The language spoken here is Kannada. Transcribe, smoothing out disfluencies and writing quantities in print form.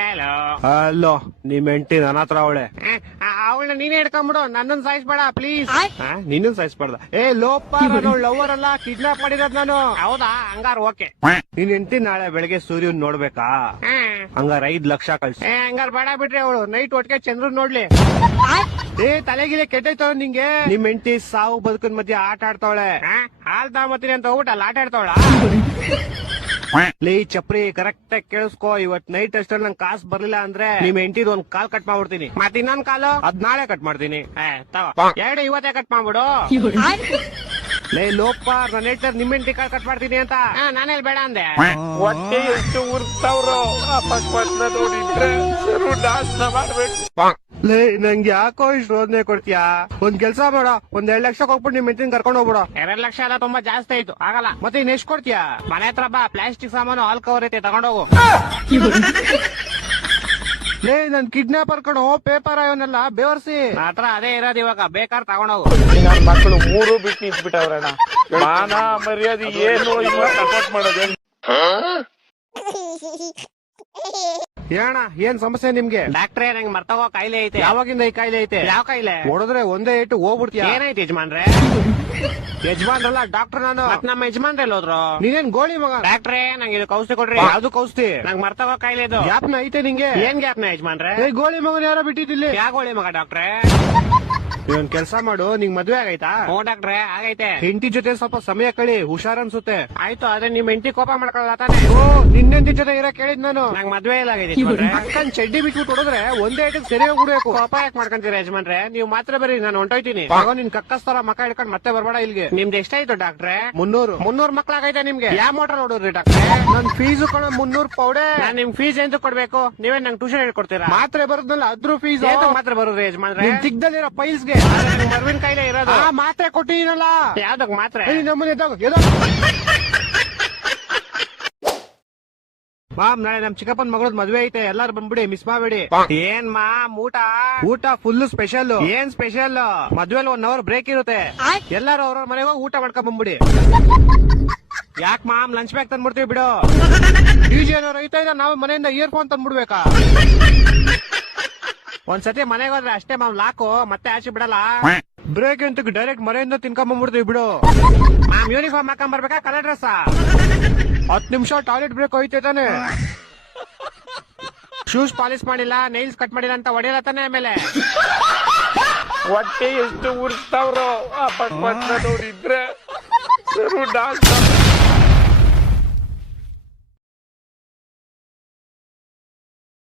ಹಲೋ ಅಲ್ಲೋ ನಿಮ್ ಹೆಂಡತಿ ನನ್ನ ಹತ್ರ ಅವಳೆ. ಅವಳನ್ನ ನೀನೇ ಹಿಡ್ಕೊಂಬಿಡು, ನನ್ನನ್ ಸಾಯಿಸ್ಬೇಡ ಪ್ಲೀಸ್. ನಿನ್ನ ಸಾಯಿಸ್ಬಾರ್ದ. ಲೋಪ ಲವರ್ ಅಲ್ಲ, ಕಿಡ್ನಾಪ್ ಮಾಡಿರೋದ್ ನಾನು. ಹೌದಾ, ಹಂಗಾರ ಓಕೆ. ನಿನ್ ಹೆಂಡತಿ ನಾಳೆ ಬೆಳಗ್ಗೆ ಸೂರ್ಯನ್ ನೋಡ್ಬೇಕಾ? ಹಂಗಾರ 5 ಲಕ್ಷ ಕಳ್ಸಿ. ಹಂಗಾರ ಬೇಡ ಬಿಡ್ರಿ, ಅವಳು ನೈಟ್ ಒಟ್ಟಿಗೆ ಚಂದ್ರನ್ ನೋಡ್ಲಿ. ತಲೆಗಿಲೆ ಕೆಟ್ಟೈತ ನಿಂಗೆ. ನಿಮ್ ಹೆಂಡತಿ ಸಾವು ಬದುಕಿನ ಮಧ್ಯೆ ಆಟ ಆಡ್ತಾವಳೆ. ಹಾಲ್ ತಗೊಂಬತ್ತೀನಿ ಅಂತ ಹೋಗ್ಬಿಟ್ಟು ಅಲ್ಲಿ ಆಟ ಆಡ್ತಾವಳ. ಲೇ ಚಪ್ರಿ, ಕರೆಕ್ಟ್ ಆಗಿ ಕೇಳಿಸ್ಕೋ. ಇವತ್ ನೈಟ್ ಅಷ್ಟಲ್ಲಿ ನಂಗೆ ಕಾಸು ಬರ್ಲಿಲ್ಲ ಅಂದ್ರೆ ನಿಮ್ ಹೆಂಡತಿದ್ ಒಂದ್ ಕಾಲ್ ಕಟ್ ಮಾಡ್ಬಿಡ್ತೀನಿ. ಮತ್ ಇನ್ನೊಂದ್ ಕಾಲು ಅದ್ ನಾಳೆ ಕಟ್ ಮಾಡ್ತೀನಿ. ತಗೋ, ಎರಡು ಇವತ್ತೇ ಕಟ್ ಮಾಡ್ಬಿಡು. ಲೇ ಲೋಪ, ನನ್ನ ಹೇಳ್ತಾರೆ ನಿಮ್ ಹೆಂಡತಿ ಕಾಲ್ ಕಟ್ ಮಾಡ್ತೀನಿ ಅಂತ. ನಾನೆಲ್ಲಿ ಬೇಡ ಅಂದೆ. ಹೊಟ್ಟೆ ಎಷ್ಟು ಉರ್ತಾವ್ರೋ ಅಪಸ್ಮಾತ್ ನೋಡಿದ್ರೆ ನಾಶನ ಮಾಡ್ಬೇಕು. ಲೇ ನಂಗೆ ಯಾಕೋ ಇಷ್ಟು ರೋದನೆ ಕೊಡ್ತೀಯಾ? ಒಂದ್ ಕೆಲ್ಸ ಮಾಡ, ಒಂದ್ 2 ಲಕ್ಷ ಹೋಗ್ಬಿಟ್ಟು ನಿಮ್ ಹೆಂಡತಿನ ಕರ್ಕೊಂಡು ಹೋಗ್ಬಿಡು. 2 ಲಕ್ಷ ಎಲ್ಲ ತುಂಬಾ ಜಾಸ್ತಿ ಆಯ್ತು, ಆಗಲ್ಲ. ಮತ್ತೆ ಇನ್ ಎಷ್ಟ್ ಕೊಡ್ತೀಯಾ? ಮನೆ ಹತ್ರ ಬಾ, ಪ್ಲಾಸ್ಟಿಕ್ ಸಾಮಾನು ಹಾಲ್ ಕವರ್ ಐತೆ, ತಗೊಂಡೋಗು. ಲೇ ನನ್ ಕಿಡ್ನಾಪರ್ ಕಣೋ, ಪೇಪರ್ ಅವನ್ನೆಲ್ಲ ಬೇವರ್ಸಿ. ಹತ್ರ ಅದೇ ಇರೋದು, ಇವಾಗ ಬೇಕಾದ್ರೆ ತಗೊಂಡೋಗು. ನನ್ನ ಮಕ್ಕಳು 3 ಬಿಟ್ಟು ನಿಂತ್ಬಿಟ್ಟವ್ರಣ್ಣ. ಮಾನ ಮರ್ಯಾದೆ ಏನು ಇಲ್ಲ, ಸಪೋರ್ಟ್ ಮಾಡೋದೇನು. ಏಣ ಏನ್ ಸಮಸ್ಯೆ ನಿಮ್ಗೆ? ಡಾಕ್ಟ್ರೇ, ನಂಗೆ ಮರ್ತೋಗೋ ಕಾಯಿಲೆ ಐತೆ. ಯಾವಾಗಿಂದ ಈ ಕಾಯಿಲೆ ಐತೆ? ಯಾವ ಕಾಯಿಲೆ? ಹೊಡೆದ್ರೆ ಒಂದೇ ಏಟು ಹೋಗ್ಬಿಡ್ತೀಯ. ಏನಾಯ್ತು ಯಜಮಾನ್ರೆ? ಯಜಮಾನ್ರಲ್ಲ, ಡಾಕ್ಟರ್ ನಾನು. ಮತ್ ನಮ್ಮ ಯಜಮಾನ್ರೆ ಹೋದ್ರು. ನೀನೇನ್ ಗೋಳಿ ಮಗ? ಡಾಕ್ಟ್ರೇ, ನಂಗೆ ಇದು ಔಷಧಿ ಕೊಡ್ರಿ. ಯಾವ್ದು ಕೌಸ್ತಿ? ನಂಗೆ ಮರ್ತೋಗೋ ಕಾಯಿಲೆ ಇದು. ಗ್ಯಾಪ್ನ ಐತೆ ನಿಂಗೆ? ಏನ್ ಗ್ಯಾಪ್ನ ಯಜಮಾನ್ರೆ? ಗೋಳಿ ಮಗನ್ ಯಾರೋ ಬಿಟ್ಟಿದ್ದಿಲ್ಲಿ. ಯಾಗೋಳಿ ಮಗ ಡಾಕ್ಟ್ರೇ? ಇವನ್ ಕೆಲ್ಸ ಮಾಡು, ನಿಂಗ್ ಮದ್ವೆ ಆಗೈತಾ? ಹ್ಞೂ ಡಾಕ್ಟ್ರೇ, ಆಗೈತೆ. ಹೆಂಡತಿ ಜೊತೆ ಸ್ವಲ್ಪ ಸಮಯ ಕಳಿ, ಹುಷಾರ್ ಅನ್ಸುತ್ತೆ. ಆಯ್ತು, ಅದೇ ನಿಮ್ ಹೆಂಡತಿ ಕೋಪ ಮಾಡ್ಕೊಳ್ಳಲ್ಲ ತಾನೆ? ಓ, ನಿನ್ನೆಂಟಿ ಜೊತೆ ಇರಕ್ ಕೇಳಿದ್ ನಾನು. ನಂಗ್ ಮದ್ವೆ ಇಲ್ಲ ಆಗೈತೆ ಯಜಮಾನ್ರೆ. ಅಕ್ಕನ್ ಚಡ್ಡಿ ಬಿಟ್ಬಿಟ್ಟು ಹೊಡೆದ್ರೆ ಒಂದೇ ಐಟಕ್ ಸರಿ ಹೋಗ್ಬಿಡ್ಬೇಕು. ಕೋಪ ಯಾಕೆ ಮಾಡ್ಕೊಂತೀರ ಯಜಮಾನ್ರೆ? ನೀವು ಮಾತ್ರ ಬರೀ, ನಾನು ಹೊಂಟೋಯ್ತೀನಿ. ಆಗ ನಿನ್ ಕಕ್ಕಸ್ತರ ಮಕ್ಕ ಹಿಡ್ಕೊಂಡ್ ಮತ್ತೆ ಬರ್ಬೇಡ ಇಲ್ಲಿಗೆ. ನಿಮ್ದು ಎಷ್ಟಾಯ್ತು ಡಾಕ್ಟ್ರೇ? 300 ಮಕ್ಳಾಗೈತೆ ನಿಮ್ಗೆ? ಯಾವ ಮೋಟರ್ ನೋಡಿದ್ರಿ ಡಾಕ್ಟ್ರೆ? ನನ್ ಫೀಸು ಕಣ 300 ಪೌಡೆ. ನಾನ್ ನಿಮ್ ಫೀಸ್ ಎಂದು ಕೊಡ್ಬೇಕು? ನೀವೇ ನಂಗೆ ಟ್ಯೂಷನ್ ಹೇಳ್ಕೊಡ್ತೀರಾ? ಮಾತ್ರೆ ಬರೋದ್ನಲ್ಲ ಅದ್ರ ಫೀಸ್ ಮಾತ್ರ ಬರೋದು ಯಜಮಾನ್ರೆ? ಚಿಕ್ಕದಲ್ಲಿರೋ ಪೈಲ್ಸ್ಗೆ ಮರ್ವಿನ ಕಾಯಿಲೆ ಇರೋದು. ಮಾತ್ರೆ ಕೊಟ್ಟಿನಲ್ಲ. ಯಾವ್ದಕ್ ಮಾತ್ರೆ? ನಮ್ಮನೆ ಮಾಮ್, ನಾಳೆ ನಮ್ ಚಿಕ್ಕಪ್ಪನ್ ಮಗಳದ್ ಮದ್ವೆ ಐತೆ, ಎಲ್ಲಾರು ಬಂದ್ಬಿಡಿ, ಮಿಸ್ ಮಾಡ್ಬೇಡಿ. ಏನ್ ಮಾಮ್, ಊಟ ಫುಲ್ ಸ್ಪೆಷಲ್. ಏನ್ ಸ್ಪೆಷಲ್? ಮದ್ವೆಲ್ 1 ಅವರ್ ಬ್ರೇಕ್ ಇರುತ್ತೆ, ಎಲ್ಲಾರು ಅವ್ರವ್ರ ಮನೆಗೆ ಹೋಗಿ ಊಟ ಮಾಡ್ಕೊಂಡ್ ಬಂದ್ಬಿಡಿ. ಯಾಕ್ ಮಾಮ್, ಲಂಚ್ ಬ್ಯಾಗ್ ತಂದ್ಬಿಡ್ತೀವಿ ಬಿಡು. ಡಿಜೆ ಏನಾರು ಐತಾ ಇಲ್ಲ, ನಾವು ಮನೆಯಿಂದ ಇಯರ್ಫೋನ್ ತಂದ್ಬಿಡ್ಬೇಕಾ? ಒಂದ್ಸತಿ ಮನೆಗೆ ಹೋದ್ರೆ ಅಷ್ಟೇ ಮಾಮ್, ಲಾಕು, ಮತ್ತೆ ಆಚೆ ಬಿಡಲ್ಲ. ಬ್ರೇಕ್ ಅಂತ ಡೈರೆಕ್ಟ್ ಮನೆಯಿಂದ ತಿನ್ಕೊಂಡ್ ಬಂದ್ಬಿಡ್ತೀವಿ ಬಿಡು. ಮಾಮ್, ಯೂನಿಫಾರ್ಮ್ ಹಾಕೊಂಡ್ ಬರ್ಬೇಕಾ, ಕಲರ್ ಡ್ರೆಸ್? 10 ನಿಮಿಷ ಟಾಯ್ಲೆಟ್ ಬ್ರೇಕ್ ಐತೆ ತಾನೆ. ಶೂಸ್ ಪಾಲಿಶ್ ಮಾಡಿಲ್ಲ, ನೈಲ್ಸ್ ಕಟ್ ಮಾಡಿಲ್ಲ ಅಂತ ಹೊಡೆಯಲ್ಲ ತಾನೆ ಆಮೇಲೆ? ಹೊಟ್ಟೆ ಎಷ್ಟು ಉರ್ತಾವ್ರೋ ಅಪಸ್ಮಾತ್ ನೋಡಿದ್ರೆ ಡಾಕ್ಟರ್